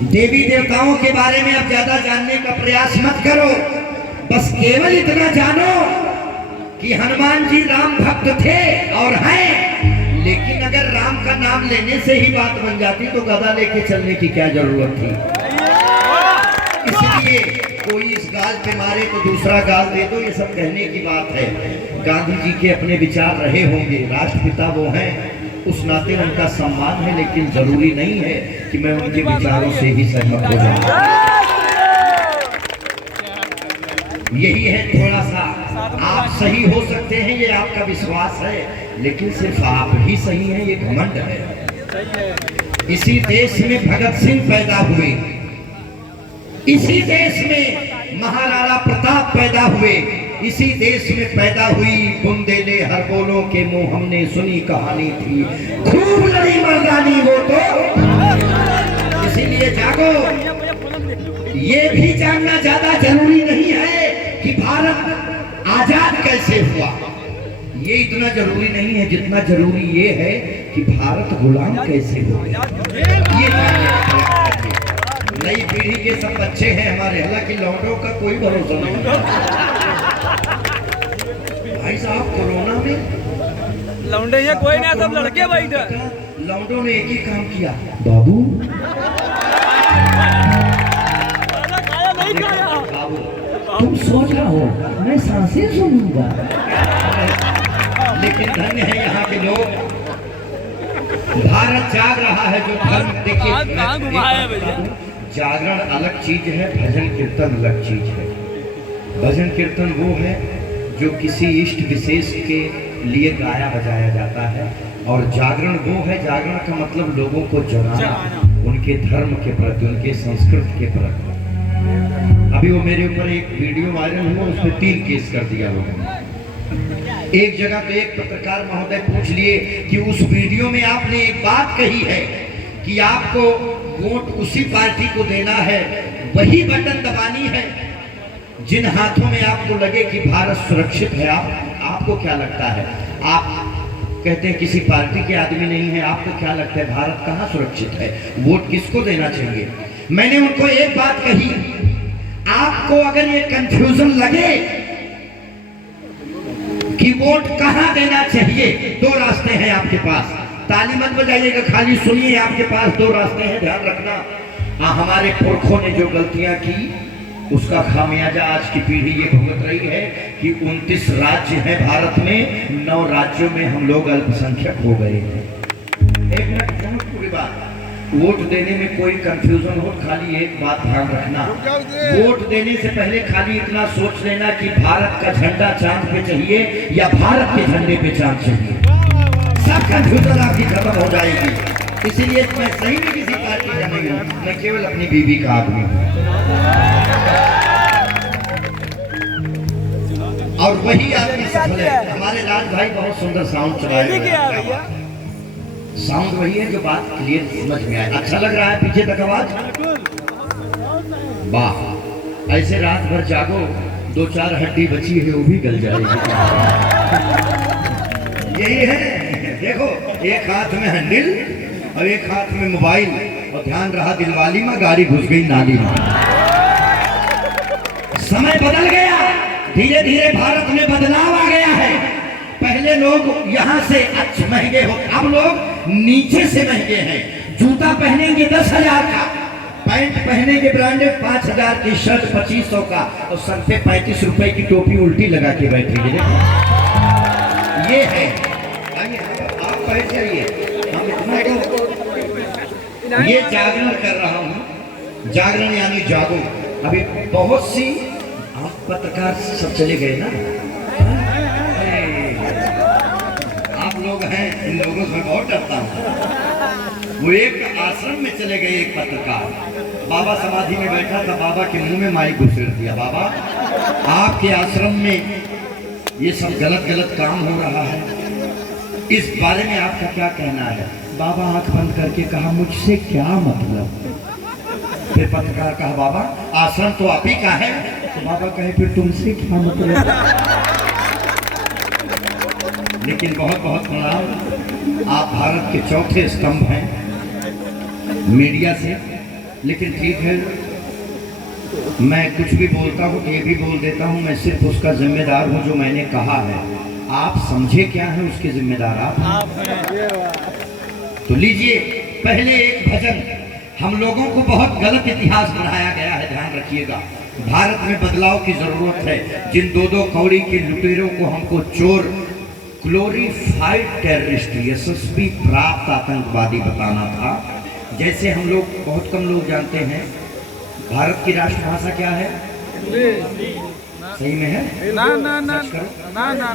देवी देवताओं के बारे में अब ज्यादा जानने का प्रयास मत करो। बस केवल इतना जानो कि हनुमान जी राम भक्त थे और हैं, लेकिन अगर राम का नाम लेने से ही बात बन जाती तो गदा लेके चलने की क्या जरूरत थी। इसलिए कोई इस गाल पे मारे तो दूसरा गाल दे दो, ये सब कहने की बात है। गांधी जी के अपने विचार रहे होंगे, राष्ट्रपिता वो हैं, उस नाते उनका सम्मान है, लेकिन जरूरी नहीं है कि मैं उनके विचारों से ही सहमत हो जाऊं। यही है थोड़ा सा, आप सही हो सकते हैं ये आपका विश्वास है, लेकिन सिर्फ आप ही सही हैं ये घमंड है। इसी देश में भगत सिंह पैदा हुए, इसी देश में महाराणा प्रताप पैदा हुए, इसी देश में पैदा हुई बुंदेले हर बोलों के मुंह हमने सुनी कहानी थी, खूब लड़ी मर्दानी वो तो। इसीलिए जागो, ये भी जानना ज्यादा जरूरी नहीं है कि भारत आजाद कैसे हुआ, ये इतना जरूरी नहीं है जितना जरूरी ये है कि भारत गुलाम कैसे हो गया, ये जानने का प्रयास करिए। नई पीढ़ी के सब बच्चे हैं हमारे, हालांकि लौंडों का कोई भरोसा नहीं। भाई साहब कोरोना में लौंडे ये कोई ना, सब लड़के बैठे। लौंडों ने एक ही काम किया, बाबू तुम सोच रहा हो मैं सांसें सुनूंगा। लेकिन धन्य है यहाँ के लोग, भारत जाग रहा है। जो धर्म देखिए, जागरण अलग चीज है, भजन कीर्तन अलग चीज है। भजन कीर्तन वो है जो किसी इष्ट विशेष के लिए गाया बजाया जाता है, और जागरण वो है, जागरण का मतलब लोगों को जगाना उनके धर्म के प्रति, उनके संस्कृति के प्रति। अभी वो मेरे ऊपर एक वीडियो वायरल हुआ, उसमें 3 केस कर दिया लोगों ने। एक जगह तो एक पत्रकार महोदय पूछ लिए कि उस वीडियो में आपने एक बात कही है कि आपको वोट उसी पार्टी को देना है, वही बटन दबानी है जिन हाथों में आपको लगे कि भारत सुरक्षित है। आपको क्या लगता है? आप कहते हैं किसी पार्टी के आदमी नहीं है, आपको क्या लगता है भारत कहाँ सुरक्षित है? वोट किसको देना चाहिए? मैंने उनको एक बात कही, आपको अगर ये कंफ्यूजन लगे कि वोट कहाँ देना चाहिए, 2 रास्ते हैं आपके पास। ताली मत बजाइएगा, खाली सुनिए, आपके पास 2 रास्ते हैं, ध्यान रखना। हमारे पुरखों ने जो गलतियां की उसका खामियाजा आज की पीढ़ी ये भुगत रही है कि 29 राज्य हैं भारत में, 9 राज्यों में हम लोग अल्पसंख्यक हो गए हैं। एक मिनट सुनो पूरी बात। वोट देने में कोई कंफ्यूजन हो, खाली एक बात ध्यान रखना, वोट देने से पहले खाली इतना सोच लेना कि भारत का झंडा चांद पे चाहिए या भारत के झंडे पे चांद चाहिए। सब कंफ्यूजन आपकी खत्म हो जाएगी। इसीलिए मैं सही में किसी पार्टी का नहीं हूँ, मैं केवल अपनी बीवी का आदमी हूँ। और वही आदमी सफल है। हमारे राज भाई बहुत सुंदर साउंड चलाए, साउंड वही है जो बात क्लियर समझ में आए। अच्छा लग रहा है पीछे तक आवाज? वाह, ऐसे रात भर जागो, 2-4 हड्डी बची है वो भी गल जाएगी। यही है, देखो एक हाथ में हैंडल और एक हाथ में मोबाइल, और ध्यान रहा दिलवाली में गाड़ी घुस गई नाली में। समय बदल गया, धीरे धीरे भारत में बदलाव आ गया है। पहले लोग यहाँ से अच्छे महंगे हो, अब लोग नीचे से महंगे हैं। जूता पहनेंगे 10,000 का, पैंट पहनेंगे ब्रांडेड 5,000 की, शर्ट 2,500 का, और सर पे 35 रुपए की टोपी उल्टी लगा के बैठेंगे। ये है, आप बैठ जाइए, ये जागरण कर रहा हूँ। जागरण यानी जागो। अभी बहुत सी आप पत्रकार सब चले गए ना, आप लोग हैं, इन लोगों से बहुत डरता हूँ। वो एक आश्रम में चले गए, एक पत्रकार, बाबा समाधि में बैठा था, बाबा के मुंह में माइक घुसेड़ दिया, बाबा आपके आश्रम में ये सब गलत गलत काम हो रहा है, इस बारे में आपका क्या कहना है? बाबा आंख बंद करके कहा, मुझसे क्या मतलब? फिर पत्रकार कहा, बाबा आश्रम तो आप ही का है। तो बाबा कहे, फिर तुमसे क्या मतलब? लेकिन बहुत बहुत प्रणाम, आप भारत के चौथे स्तंभ हैं मीडिया से। लेकिन ठीक है, मैं कुछ भी बोलता हूँ तो ये भी बोल देता हूँ, मैं सिर्फ उसका जिम्मेदार हूँ जो मैंने कहा है। आप समझे क्या है उसके जिम्मेदार आप। तो लीजिए पहले एक भजन। हम लोगों को बहुत गलत इतिहास पढ़ाया गया है, ध्यान रखिएगा। भारत में बदलाव की जरूरत है। जिन दो दो कौड़ी के लुटेरों को हमको चोर, ग्लोरीफाइड टेररिस्ट, यशस्वी प्राप्त आतंकवादी बताना था। जैसे हम लोग, बहुत कम लोग जानते हैं भारत की राष्ट्रभाषा क्या है। सही में है ना ना ना ना ना ना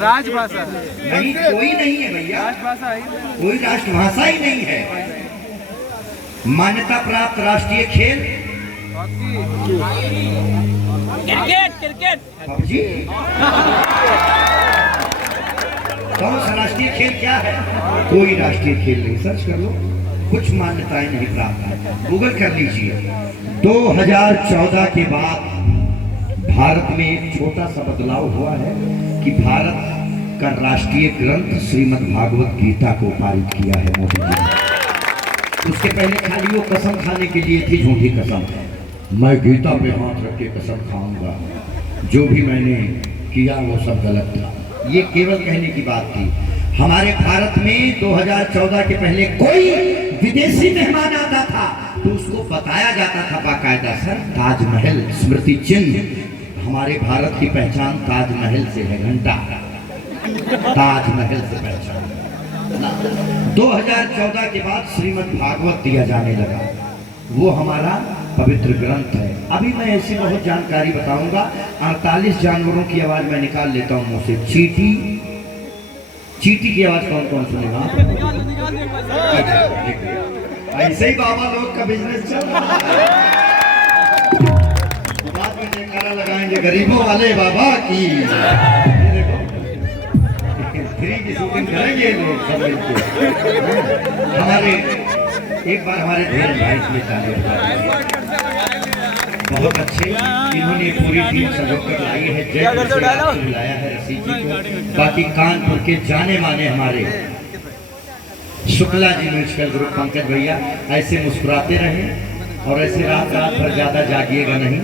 राजभाषा नहीं, कोई नहीं है भैया, राजभाषा ही कोई राष्ट्रभाषा ही नहीं है। मान्यता प्राप्त राष्ट्रीय खेल क्रिकेट क्रिकेट पबजी। कौन सा राष्ट्रीय खेल क्या है? कोई राष्ट्रीय खेल नहीं। सर्च कर लो, कुछ मान्यताएं नहीं प्राप्त है, गूगल कर लीजिए। 2014 के बाद भारत में एक छोटा सा बदलाव हुआ है कि भारत का राष्ट्रीय ग्रंथ श्रीमद् भागवत गीता को पारित किया है मोदी जी ने। उसके पहले खाली वो कसम खाने के लिए थी, झूठी कसम। मैं गीता पे हाथ रख के कसम खाऊंगा, जो भी मैंने किया वो सब गलत था। ये केवल कहने की बात थी। हमारे भारत में 2014 के पहले कोई विदेशी मेहमान आता था तो उसको बताया जाता था बाकायदा, सर ताजमहल स्मृति चिन्ह। हमारे भारत की पहचान ताजमहल से है, घंटा ताजमहल से पहचान। 2014 के बाद श्रीमद् भागवत दिया जाने लगा, वो हमारा पवित्र ग्रंथ है। अभी मैं ऐसी बहुत जानकारी बताऊंगा। 48 जानवरों की आवाज मैं निकाल लेता हूँ मुंह से। चींटी, चींटी की आवाज कौन कौन सुनेगा? ऐसे ही बाबा लोग का बिजनेस चल रहा है। बाद में जयकारा लगाएंगे गरीबों वाले बाबा की। फ्री की शूटिंग करेंगे लोग सब मिलकर। हमारे एक बार हमारे धीरज भाई के लिए बहुत अच्छे, इन्होंने पूरी टीम सहयोग कर लाई है। जय बुलाया है रसीद जी को। बाकी कानपुर के जाने माने हमारे शुक्ला जी म्यूजिकल ग्रुप, पंकज भैया, ऐसे मुस्कुराते रहें और ऐसे रात रात भर ज्यादा जागिएगा नहीं।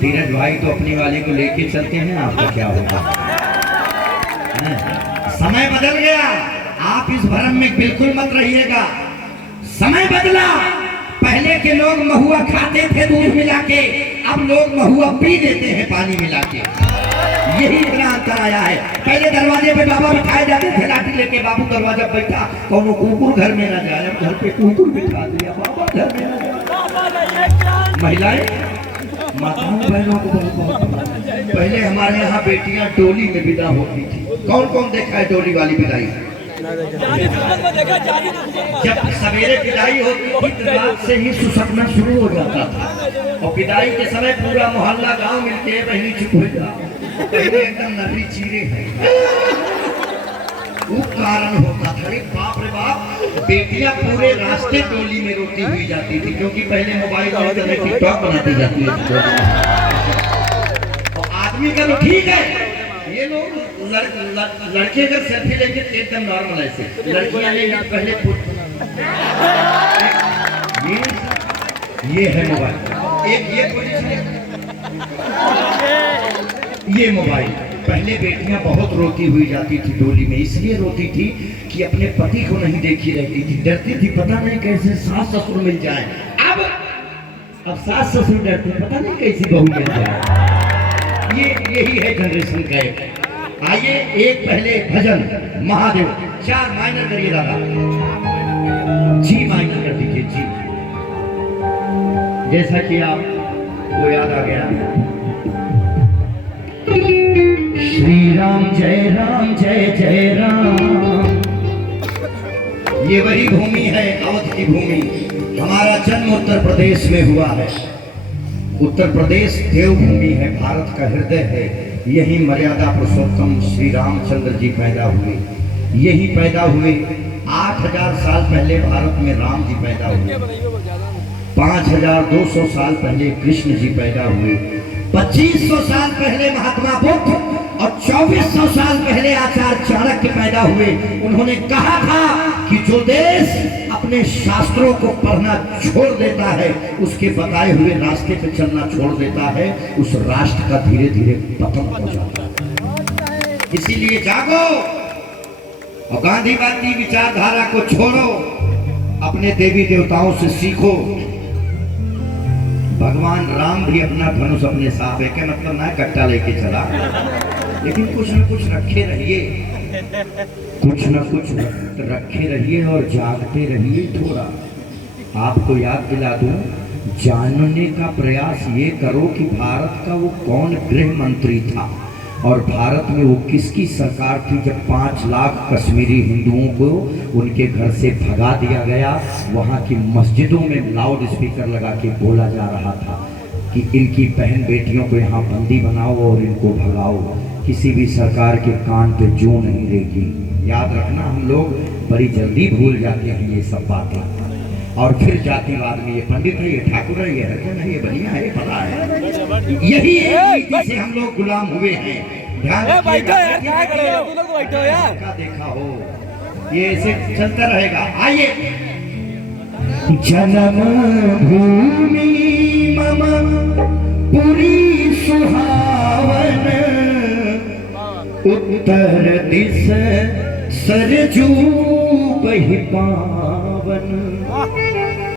धीरज भाई तो अपनी वाली को लेके चलते हैं, आपका क्या होगा। समय बदल गया, आप इस भ्रम में बिल्कुल मत रहिएगा। समय बदला। पहले के लोग महुआ खाते थे दूध मिला के, अब लोग महुआ पी लेते हैं पानी मिला के। यही इतना अंतर आया है। पहले दरवाजे पे बाबा बिठाए जाते थे लाठी लेके, बाबू दरवाजा बैठा, कौनो कुकुर घर में ना जाए, घर पे कुकुर बिठा दिया, बाबा घर में ना जाए। महिलाएं, माताओं बहनों को बहुत पहले हमारे यहाँ बेटियां डोली में विदा होती थी। कौन कौन देखा है डोली वाली विदाई? जब सवेरे विदाई होती थी रात से ही सुसपना शुरू हो जाता था और विदाई के समय पूरा मोहल्ला गांव मिलके बहनी चुप हो जाता, पहले एकदम नर्री चीरे हैं। वो कारण होता था, बाप रे बाप, बेटियां पूरे रास्ते डोली में रोती हुई जाती थी, क्योंकि पहले मोबाइल में टिकटॉक बनाती जाती थी। और आदमी का तो ठीक है, ये लोग लड़के अगर सेल्फी लेंगे तो एकदम नॉर्मल, ऐसे लड़कियां लेंगे पहले ये है मोबाइल, एक ये पोजीशन, ये मोबाइल। पहले बेटियां बहुत रोती हुई जाती थी डोली में, इसलिए रोती थी कि अपने पति को नहीं देखी रहती थी, डरती थी पता नहीं कैसे सास ससुर मिल जाए। अब सास ससुर डरते, पता नहीं कैसी बहू मिल जाए। यही है जनरेशन का। आइए एक पहले भजन महादेव, 4 माइनर करिए दादा, जी माइनर कर दीजिए जी। जैसा कि आपको याद आ गया, श्री राम जय जय राम। ये वही भूमि है, अवध की भूमि। हमारा जन्म उत्तर प्रदेश में हुआ है। उत्तर प्रदेश देवभूमि है, भारत का हृदय है। यही मर्यादा पुरुषोत्तम श्री रामचंद्र जी पैदा हुए, यही पैदा हुए। 8000 साल पहले भारत में राम जी पैदा हुए, 5200 साल पहले कृष्ण जी पैदा हुए, 2500 साल पहले महात्मा बुद्ध और 2400 साल पहले आचार्य चाणक्य पैदा हुए। उन्होंने कहा था कि जो देश अपने अपने शास्त्रों को पढ़ना छोड़ देता है, उसके बताए हुए रास्ते पे चलना छोड़ देता है, उस राष्ट्र का धीरे धीरे पतन हो जाता है। इसीलिए जागो और गांधीवादी विचारधारा को छोड़ो, अपने देवी देवताओं से सीखो। भगवान राम भी अपना धनुष अपने साथ है, क्या मतलब ना कट्टा लेके चला, लेकिन कुछ न कुछ रखे रहिए, कुछ न कुछ रखे रहिए और जागते रहिए। थोड़ा आपको याद दिला दूं, जानने का प्रयास ये करो कि भारत का वो कौन गृह मंत्री था और भारत में वो किसकी सरकार थी जब 5 लाख कश्मीरी हिंदुओं को उनके घर से भगा दिया गया। वहाँ की मस्जिदों में लाउड स्पीकर लगा के बोला जा रहा था कि इनकी बहन बेटियों को यहाँ बंदी बनाओ और इनको भगाओ। किसी भी सरकार के कान पे जू नहीं रहेगी। याद रखना, हम लोग बड़ी जल्दी भूल जाते हैं ये सब बातें, और फिर जातिवाद में ये पंडित है, ये ठाकुर है, ये हरिजन है, ये बनिया है, ये पता है। यही एक नीति से हम लोग गुलाम हुए हैं। ध्यान का देखा हो, ये ऐसे चलता रहेगा। आइए, जन्म भूमि मम पुरी सुहावन, उत्तर दिश सरजू बहि पावन,